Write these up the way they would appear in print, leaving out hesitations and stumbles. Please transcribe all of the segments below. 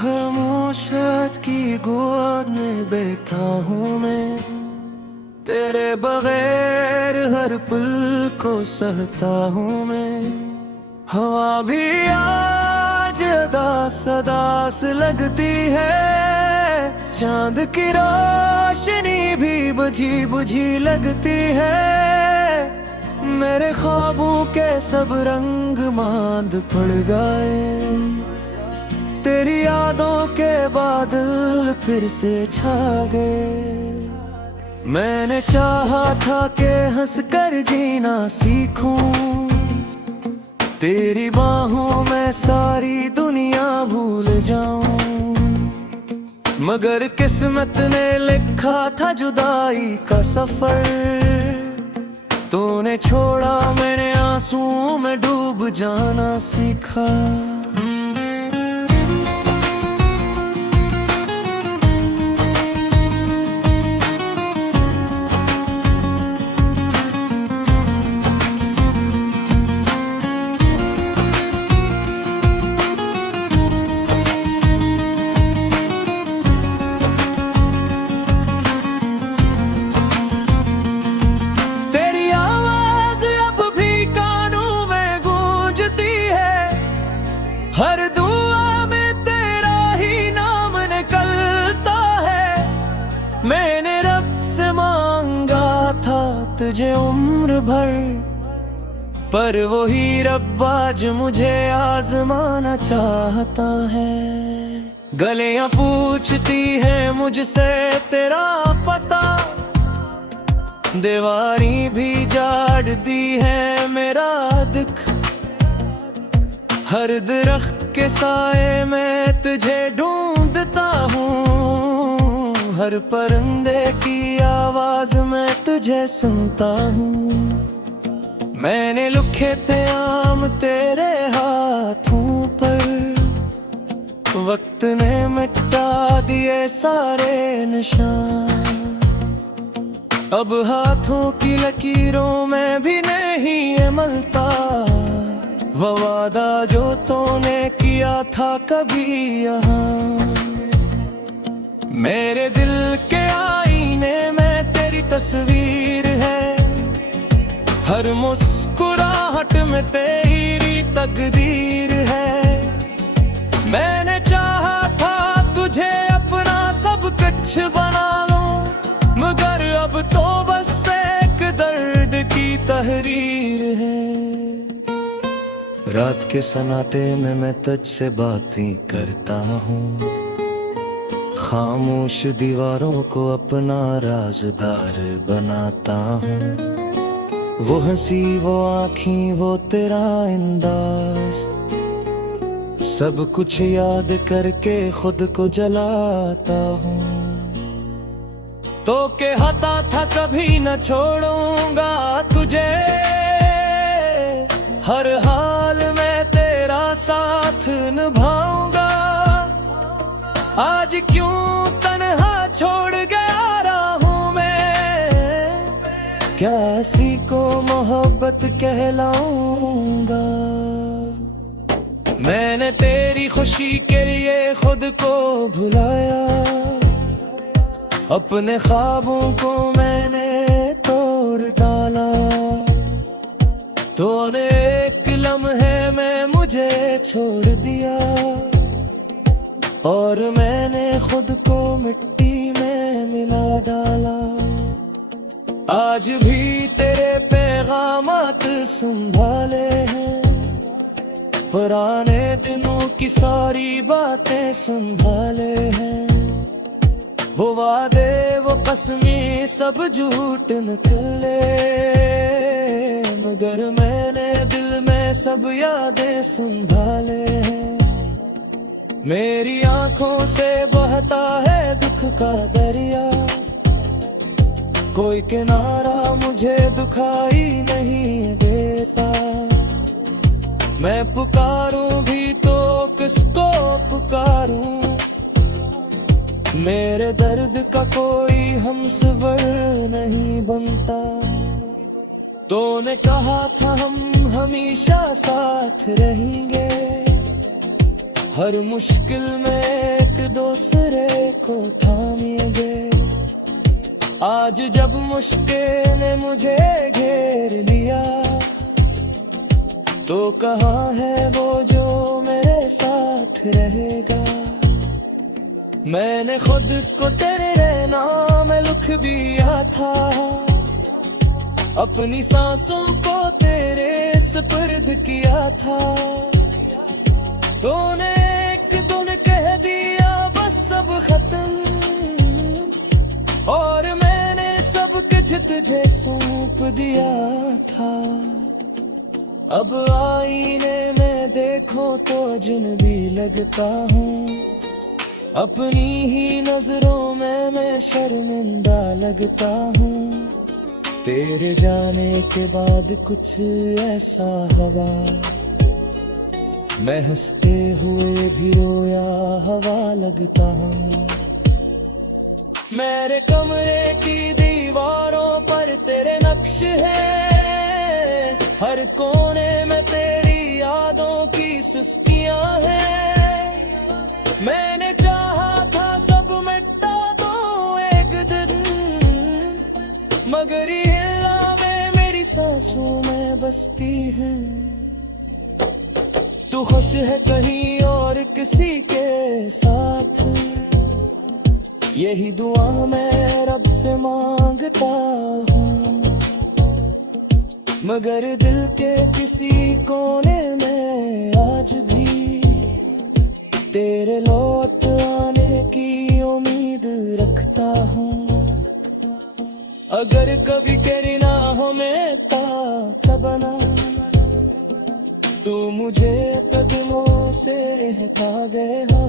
खामोशात की गोद में बैठा हूँ मैं, तेरे बगैर हर पल को सहता हूँ मैं। हवा भी आज अदास अदास लगती है, चांद की रोशनी भी बुझी बुझी लगती है। मेरे ख्वाबों के सब रंग मांद पड़ गए, तेरी यादों के बादल फिर से छा गए। मैंने चाहा था कि हंसकर जीना सीखूं, तेरी बाहों में सारी दुनिया भूल जाऊं। मगर किस्मत ने लिखा था जुदाई का सफर, तूने छोड़ा मैंने आंसुओं में डूब जाना सीखा। हर दुआ में तेरा ही नाम निकलता है। मैंने रब से मांगा था तुझे उम्र भर, पर वही रब आज मुझे आजमाना चाहता है। गलियां पूछती हैं मुझसे तेरा पता, दीवारी भी झाड़ती है मेरा दुख। हर दरख्त के साए में तुझे ढूंढता हूँ, हर परिंदे की आवाज में तुझे सुनता हूँ। मैंने लिखे थे आम तेरे हाथों पर, वक्त ने मिटा दिए सारे निशान। अब हाथों की लकीरों में भी नहीं है मलता, वो वादा जो तूने किया था कभी यहाँ। मेरे दिल के आईने में तेरी तस्वीर है, हर मुस्कुराहट में तेरी तकदीर है। मैंने चाहा था तुझे अपना सब कुछ बना लूं, मगर अब तो बस एक दर्द की तहरीर है। रात के सन्नाटे में मैं तुझसे बातें करता हूँ, खामोश दीवारों को अपना राज़दार बनाता हूँ। वो हंसी वो आँखें वो तेरा अंदाज, सब कुछ याद करके खुद को जलाता हूँ। तो के हता था कभी न छोड़ूंगा तुझे, हर हाल में तेरा साथ निभाऊंगा। आज क्यों तन्हा छोड़ गया राहों में, क्या इसी को मोहब्बत कहलाऊंगा। मैंने तेरी खुशी के लिए खुद को भुलाया, अपने ख्वाबों को मैंने तोड़ डाला। तूने एक लम्हे में मुझे छोड़ दिया, और मैंने खुद को मिट्टी में मिला डाला। आज भी तेरे पैगामात संभाले हैं, पुराने दिनों की सारी बातें संभाले हैं। वो वादे वो कसमें सब झूठ निकले, मगर मैंने दिल में सब यादें संभाले हैं। मेरी आंखों से बहता है दुख का दरिया, कोई किनारा मुझे दुखाई नहीं देता। मैं पुकारूं भी तो किसको पुकारूं, मेरे दर्द का कोई हमसफर नहीं बनता। तूने कहा था हम हमेशा साथ रहेंगे, हर मुश्किल में एक दूसरे को थामिए गए। आज जब मुश्किल ने मुझे घेर लिया, तो कहाँ है वो जो मेरे साथ रहेगा। मैंने खुद को तेरे नाम लिख दिया था, अपनी सांसों को तेरे सुपुर्द किया था। तूने एक दिन कह दिया बस सब खत्म, और मैंने सब कुछ तुझे सौंप दिया था। अब आईने में देखो तो अजनबी लगता हूँ, अपनी ही नजरों में मैं शर्मिंदा लगता हूँ। तेरे जाने के बाद कुछ ऐसा हवा, मैं हंसते हुए भी रोया हवा लगता हूँ। मेरे कमरे की दीवारों पर तेरे नक्श है, हर कोने में तेरी यादों की सुस्कियां हैं। मैंने चाहा था सब मिटा दो एक दिन, मगर ये हिलावे मेरी सांसों में बसती है। तू खुश है कहीं और किसी के साथ, यही दुआ मैं रब से मांगता हूँ। मगर दिल के किसी कोने में आज भी तेरे लौट आने की उम्मीद रखता हूँ। अगर कभी तेरी नाहों में ताक़त बना, तू मुझे कदमों से हटा गया।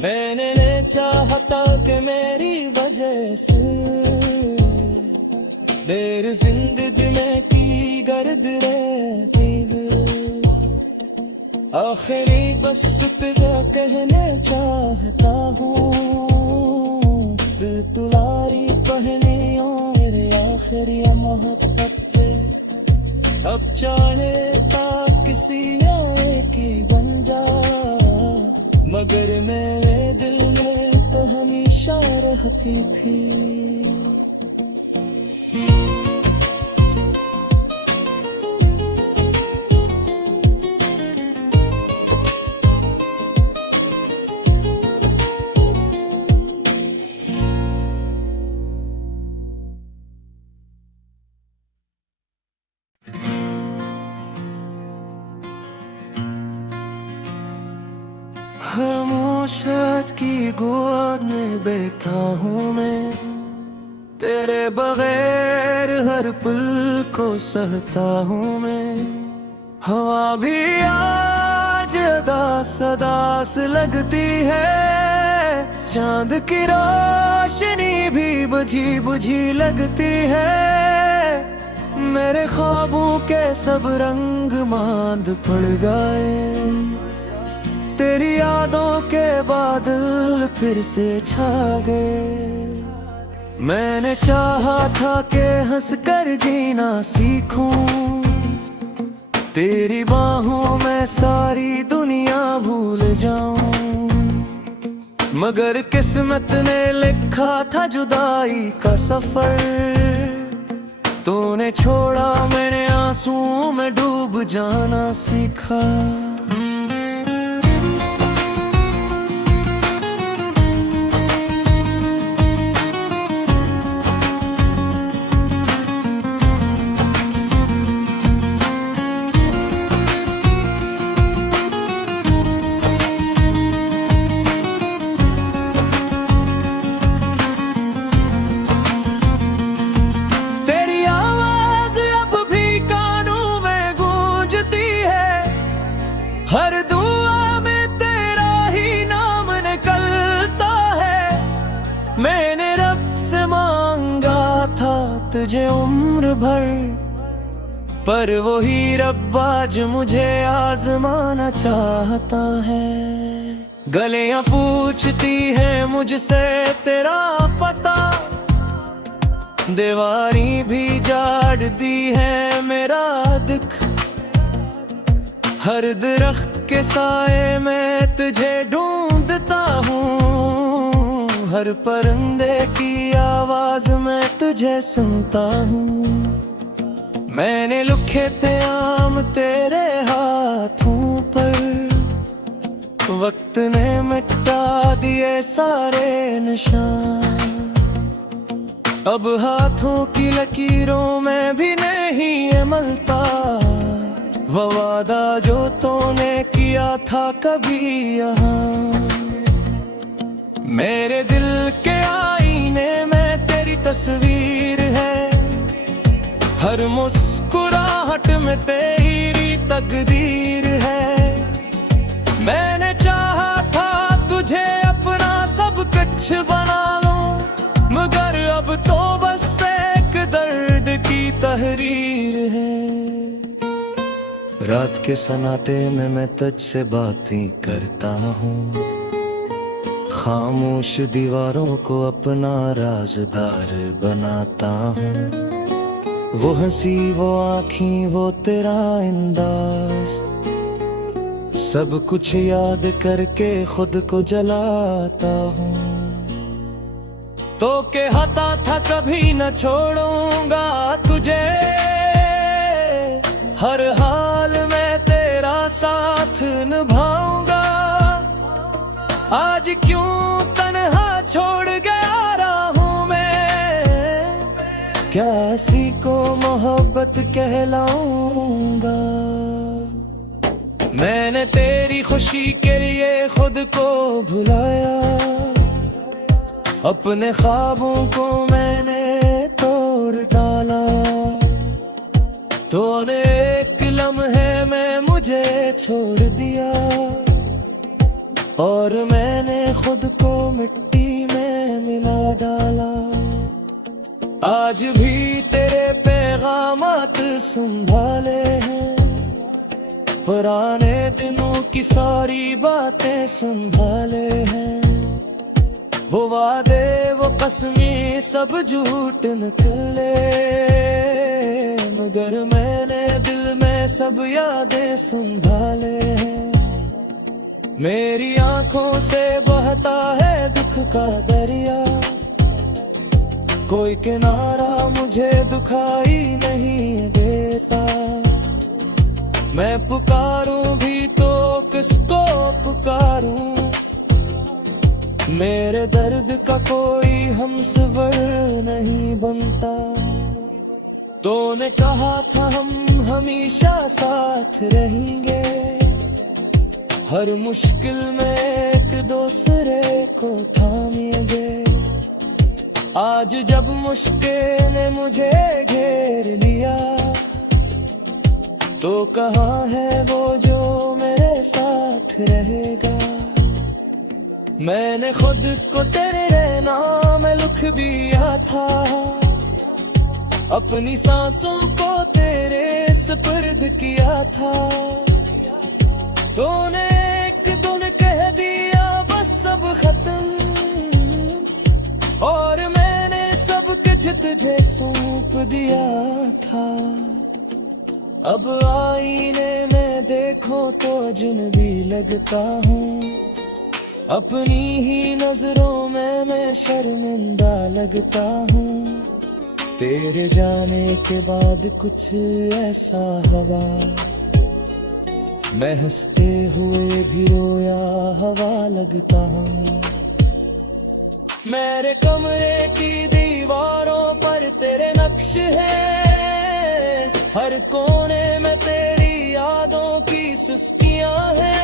मैंने चाहता कि मेरी वजह से मेरी जिंदगी में की गर्द रहती है। आखिरी बस तेरा कहना चाहता हूँ, दिल तुलारी पहने मेरे आखिरी मोहब्बत पे। अब चाहे ता किसी आए की बन जा, मगर मेरे दिल में तो हमेशा रहती थी। खामोशात की गोद में बैठा हूँ मैं, तेरे बगैर हर पल को सहता हूँ मैं। हवा भी आज अदास अदास लगती है, चांद की रोशनी भी बुझी बुझी लगती है। मेरे ख्वाबों के सब रंग मांद पड़ गए, तेरी यादों के बादल फिर से छा गए। मैंने चाहा था कि हंसकर जीना सीखूं, तेरी बाहों में सारी दुनिया भूल जाऊं। मगर किस्मत ने लिखा था जुदाई का सफर, तूने छोड़ा मैंने आंसुओं में डूब जाना सीखा। हर दुआ में तेरा ही नाम निकलता है। मैंने रब से मांगा था तुझे उम्र भर, पर वही रब आज मुझे आजमाना चाहता है। गलियां पूछती हैं मुझसे तेरा पता, दीवारी भी झाड़ दी है मेरा दुख। हर दरख्त के साए में तुझे ढूंढता हूँ, हर परिंदे की आवाज मैं तुझे सुनता हूँ। मैंने लिखे थे आम तेरे हाथों पर, वक्त ने मिटा दिए सारे निशान। अब हाथों की लकीरों में भी नहीं है मलता वो वादा जो तूने किया था कभी यहाँ। मेरे दिल के आईने में तेरी तस्वीर है, हर मुस्कुराहट में तेरी तकदीर है। मैंने चाहा था तुझे अपना सब कुछ बना लूं, मगर अब तो बस एक दर्द की तहरीर है। रात के सन्नाटे में मैं तुझसे बातें करता हूँ, खामोश दीवारों को अपना राज़दार बनाता हूँ। वो हंसी, वो आँखें, वो तेरा अंदाज, सब कुछ याद करके खुद को जलाता हूँ। तो कहता था कभी न छोड़ूंगा तुझे, हर हाल में तेरा साथ निभाऊंगा। आज क्यों तन्हा छोड़ गया राहों में, क्या इसी को मोहब्बत कहलाऊंगा। मैंने तेरी खुशी के लिए खुद को भुलाया, अपने ख्वाबों को मैंने तोड़ डाला। तूने एक लम्हे में मुझे छोड़ दिया, और मैंने खुद को मिट्टी में मिला डाला। आज भी तेरे पैगामात संभाले हैं, पुराने दिनों की सारी बातें संभाले हैं। वो वादे, वो कसमें सब झूठ निकले, मगर मैंने दिल में सब यादें संभाले हैं। मेरी आंखों से बहता है दुख का दरिया, कोई किनारा मुझे दुखाई नहीं देता। मैं पुकारूं भी तो किसको पुकारूं, मेरे दर्द का कोई हमसफर नहीं बनता। तूने कहा था हम हमेशा साथ रहेंगे, हर मुश्किल में एक दूसरे को थामेंगे। आज जब मुश्किल ने मुझे घेर लिया, तो कहाँ है वो जो मेरे साथ रहेगा। मैंने खुद को तेरे नाम लिख दिया था, अपनी सांसों को तेरे सुपुर्द किया था। तूने एक दिन कह दिया बस सब खत्म, और मैंने सब कुछ तुझे सौंप दिया था। अब आईने में देखो तो अजनबी लगता हूँ, अपनी ही नजरों में मैं शर्मिंदा लगता हूँ। तेरे जाने के बाद कुछ ऐसा हवा, मैं हंसते हुए भी रोया हवा लगता हूँ। मेरे कमरे की दीवारों पर तेरे नक्श है, हर कोने में तेरी यादों की सुस्कियां हैं।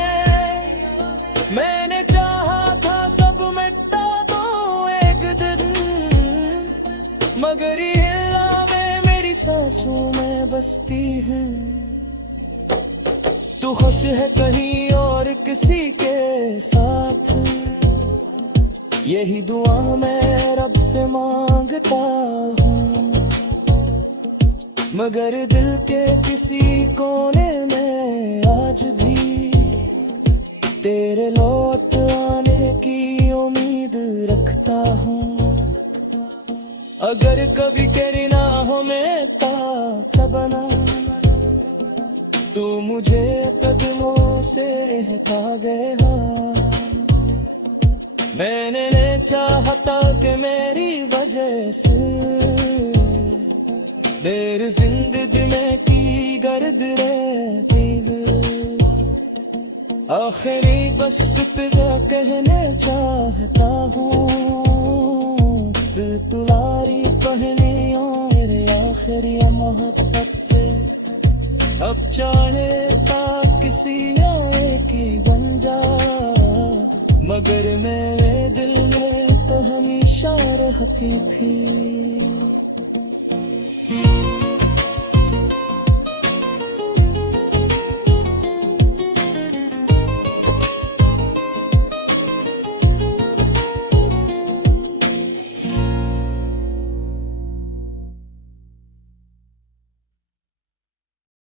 मैंने चाहा था सब मिटा दो एक दिन, मगर ये हिला में मेरी सांसों में बसती है। तू खुश है कहीं और किसी के साथ, यही दुआ मैं रब से मांगता हूँ। मगर दिल के किसी कोने में आज भी तेरे लौट आने की उम्मीद रखता हूँ। अगर कभी तेरी नाहों में ताका बना, तू मुझे कदमों से हटा गया, मैंने चाहता कि मेरी वजह से मेरी जिंदगी में की गर्द रहती है। आखिरी बस तेरा कहने चाहता हूँ, दिल तुलारी पहनियों मेरे आखिरी मोहब्बत पे। अब चाहे ता किसी आए की बन जा, मगर मेरे दिल में तो हमेशा रहती थी।